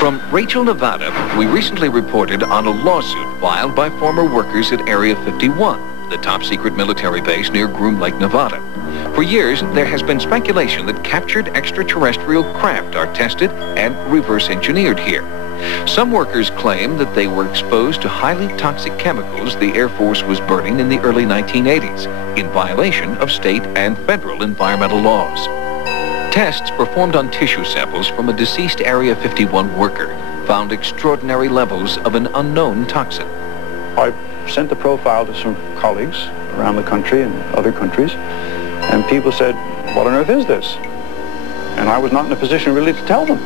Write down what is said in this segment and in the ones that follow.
From Rachel, Nevada, we recently reported on a lawsuit filed by former workers at Area 51, the top-secret military base near Groom Lake, Nevada. For years, there has been speculation that captured extraterrestrial craft are tested and reverse-engineered here. Some workers claim that they were exposed to highly toxic chemicals the Air Force was burning in the early 1980s, in violation of state and federal environmental laws. Tests performed on tissue samples from a deceased Area 51 worker found extraordinary levels of an unknown toxin. I sent the profile to some colleagues around the country and other countries, and people said, "What on earth is this?" And I was not in a position really to tell them.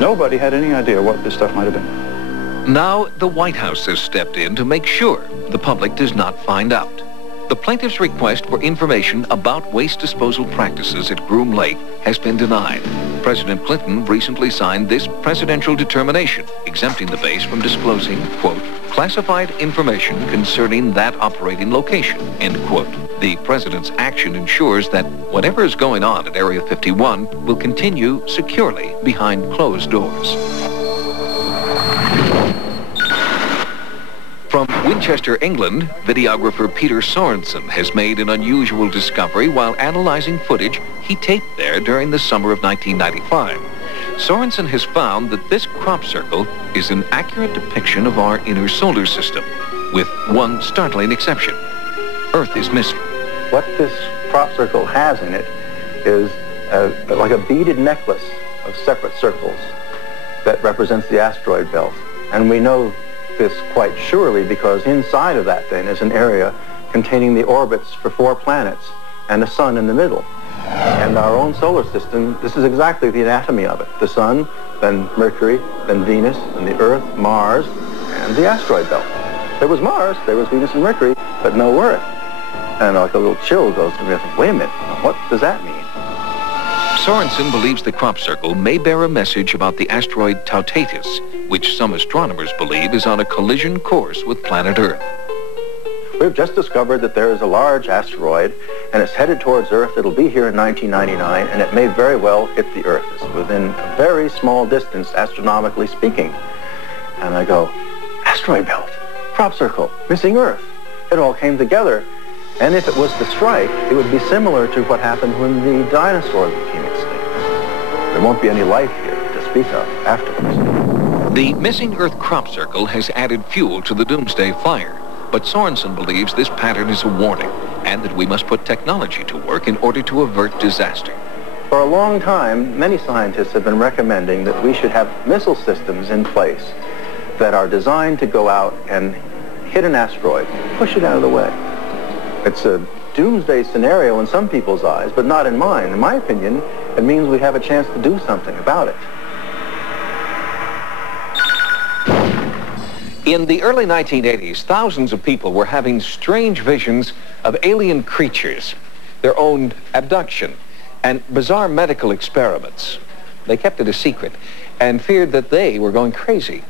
Nobody had any idea what this stuff might have been. Now, the White House has stepped in to make sure the public does not find out. The plaintiff's request for information about waste disposal practices at Groom Lake has been denied. President Clinton recently signed this presidential determination, exempting the base from disclosing, quote, classified information concerning that operating location, end quote. The president's action ensures that whatever is going on at Area 51 will continue securely behind closed doors. From Winchester, England, videographer Peter Sorensen has made an unusual discovery while analyzing footage he taped there during the summer of 1995. Sorensen has found that this crop circle is an accurate depiction of our inner solar system, with one startling exception. Earth is missing. What this crop circle has in it is like a beaded necklace of separate circles that represents the asteroid belt. And we know this quite surely because inside of that thing is an area containing the orbits for 4 planets and a sun in the middle. And our own solar system, this is exactly the anatomy of it. The sun, then Mercury, then Venus, and the Earth, Mars, and the asteroid belt. There was Mars, there was Venus and Mercury, but no Earth. And like a little chill goes through me. I think, wait a minute, what does that mean? Sorensen believes the crop circle may bear a message about the asteroid THE.VHS, which some astronomers believe is on a collision course with planet Earth. We've just discovered that there is a large asteroid, and it's headed towards Earth. It'll be here in 1999, and it may very well hit the Earth. It's within a very small distance, astronomically speaking. And I go, asteroid belt, crop circle, missing Earth. It all came together. And if it was to strike, it would be similar to what happened when the dinosaurs became extinct. There won't be any life here to speak of afterwards. The missing Earth crop circle has added fuel to the doomsday fire, but Sorensen believes this pattern is a warning and that we must put technology to work in order to avert disaster. For a long time, many scientists have been recommending that we should have missile systems in place that are designed to go out and hit an asteroid, push it out of the way. It's a doomsday scenario in some people's eyes, but not in mine. In my opinion, it means we have a chance to do something about it. In the early 1980s, thousands of people were having strange visions of alien creatures, their own abduction, and bizarre medical experiments. They kept it a secret and feared that they were going crazy.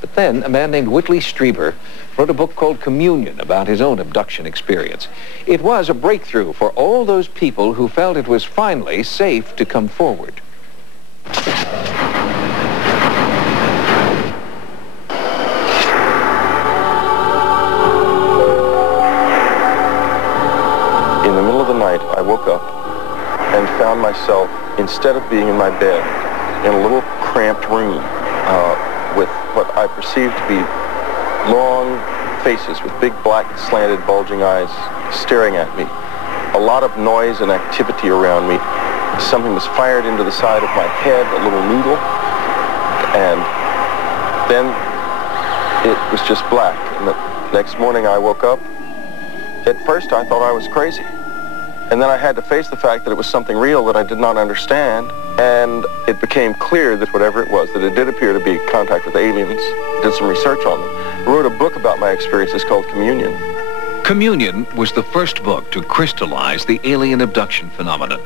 But then a man named Whitley Strieber wrote a book called Communion about his own abduction experience. It was a breakthrough for all those people who felt it was finally safe to come forward. In the middle of the night, I woke up and found myself, instead of being in my bed, in a little cramped room with what I perceived to be long faces with big black slanted bulging eyes staring at me. A lot of noise and activity around me. Something was fired into the side of my head, a little needle, and then it was just black. And the next morning I woke up. At first I thought I was crazy. And then I had to face the fact that it was something real that I did not understand. And it became clear that whatever it was, that it did appear to be contact with aliens. Did some research on them. I wrote a book about my experiences called Communion. Communion was the first book to crystallize the alien abduction phenomenon.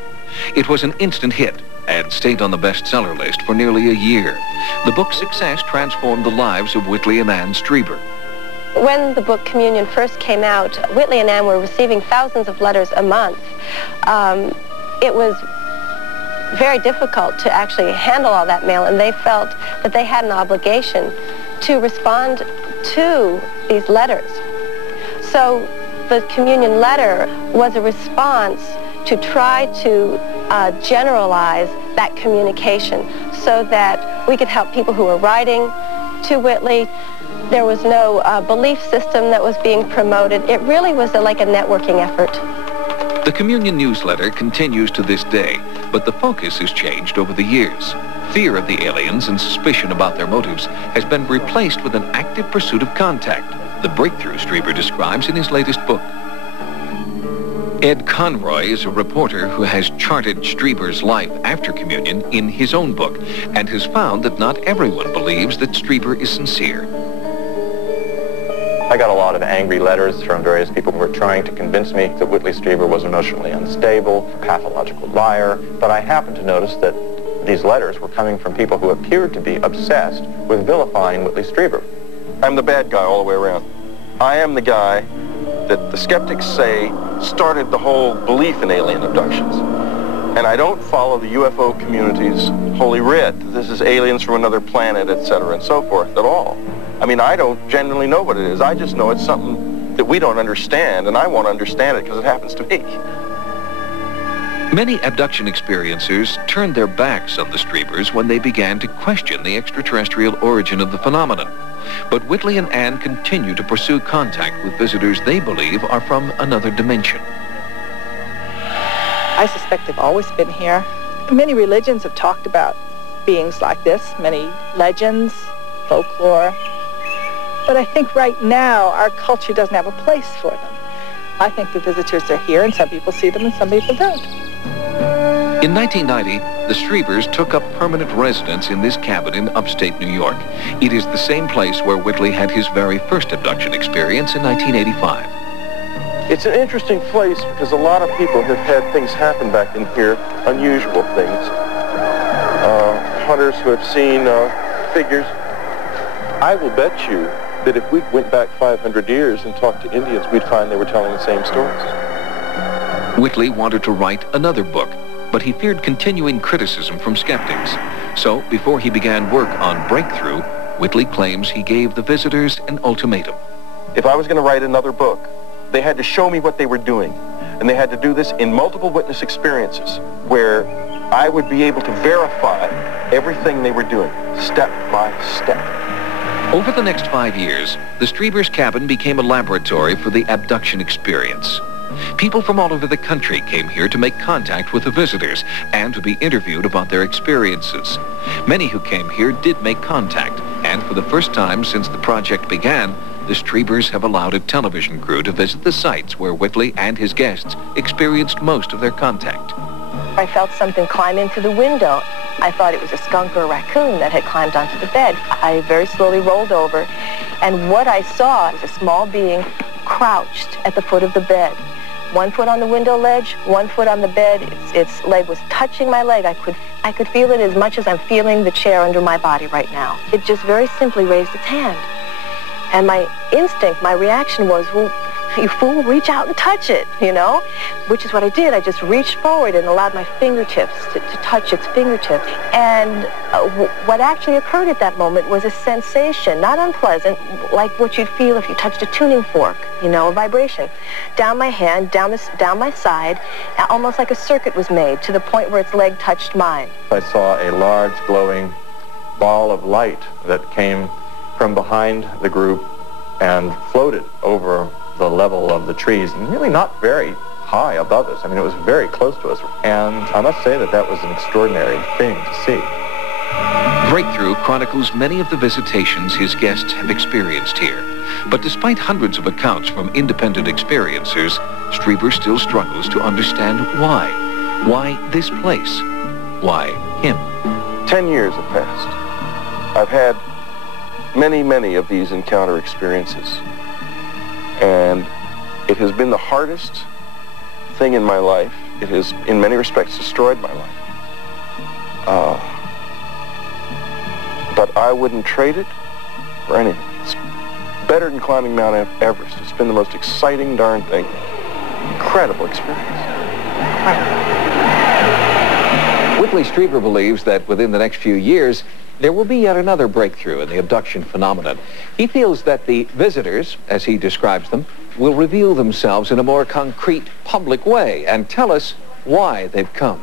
It was an instant hit and stayed on the bestseller list for nearly a year. The book's success transformed the lives of Whitley and Ann Strieber. When the book Communion first came out, Whitley and Ann were receiving thousands of letters a month. it was very difficult to actually handle all that mail, and they felt that they had an obligation to respond to these letters. So the communion letter was a response to try to generalize that communication so that we could help people who were writing to Whitley. There was no belief system that was being promoted. It really was like a networking effort. The communion newsletter continues to this day, but the focus has changed over the years. Fear of the aliens and suspicion about their motives has been replaced with an active pursuit of contact, the breakthrough Strieber describes in his latest book. Ed Conroy is a reporter who has charted Strieber's life after communion in his own book and has found that not everyone believes that Strieber is sincere. I got a lot of angry letters from various people who were trying to convince me that Whitley Strieber was emotionally unstable, a pathological liar, but I happened to notice that these letters were coming from people who appeared to be obsessed with vilifying Whitley Strieber. I'm the bad guy all the way around. I am the guy that the skeptics say started the whole belief in alien abductions. And I don't follow the UFO community's holy writ. This is aliens from another planet, etc., and so forth at all. I mean, I don't genuinely know what it is. I just know it's something that we don't understand, and I want to understand it because it happens to me. Many abduction experiencers turned their backs on the Striebers when they began to question the extraterrestrial origin of the phenomenon. But Whitley and Ann continue to pursue contact with visitors they believe are from another dimension. I suspect they've always been here. Many religions have talked about beings like this, many legends, folklore. But I think right now our culture doesn't have a place for them. I think the visitors are here, and some people see them and some people don't. In 1990, the Striebers took up permanent residence in this cabin in upstate New York. It is the same place where Whitley had his very first abduction experience in 1985. It's an interesting place because a lot of people have had things happen back in here, unusual things. Hunters who have seen figures. I will bet you that if we went back 500 years and talked to Indians, we'd find they were telling the same stories. Whitley wanted to write another book, but he feared continuing criticism from skeptics. So, before he began work on Breakthrough, Whitley claims he gave the visitors an ultimatum. If I was going to write another book, they had to show me what they were doing. And they had to do this in multiple witness experiences, where I would be able to verify everything they were doing, step by step. Over the next 5 years, the Striebers' cabin became a laboratory for the abduction experience. People from all over the country came here to make contact with the visitors and to be interviewed about their experiences. Many who came here did make contact, and for the first time since the project began, the Striebers have allowed a television crew to visit the sites where Whitley and his guests experienced most of their contact. I felt something climb into the window. I thought it was a skunk or a raccoon that had climbed onto the bed. I very slowly rolled over, and what I saw was a small being crouched at the foot of the bed. 1 foot on the window ledge, 1 foot on the bed. Its leg was touching my leg. I could feel it as much as I'm feeling the chair under my body right now. It just very simply raised its hand. And my instinct, my reaction was, well, you fool, reach out and touch it, you know? Which is what I did. I just reached forward and allowed my fingertips to touch its fingertips. And what actually occurred at that moment was a sensation, not unpleasant, like what you'd feel if you touched a tuning fork, you know, a vibration. Down my hand, down my side, almost like a circuit was made to the point where its leg touched mine. I saw a large glowing ball of light that came from behind the group and floated over the level of the trees, and really not very high above us. I mean, it was very close to us, and I must say that that was an extraordinary thing to see. Breakthrough chronicles many of the visitations his guests have experienced here. But despite hundreds of accounts from independent experiencers, Strieber still struggles to understand why. Why this place? Why him? 10 years have passed. I've had many of these encounter experiences. And it has been the hardest thing in my life. It has, in many respects, destroyed my life. But I wouldn't trade it for anything. It's better than climbing Mount Everest. It's been the most exciting darn thing. Incredible experience. Incredible. Whitley Strieber believes that within the next few years, there will be yet another breakthrough in the abduction phenomenon. He feels that the visitors, as he describes them, will reveal themselves in a more concrete, public way and tell us why they've come.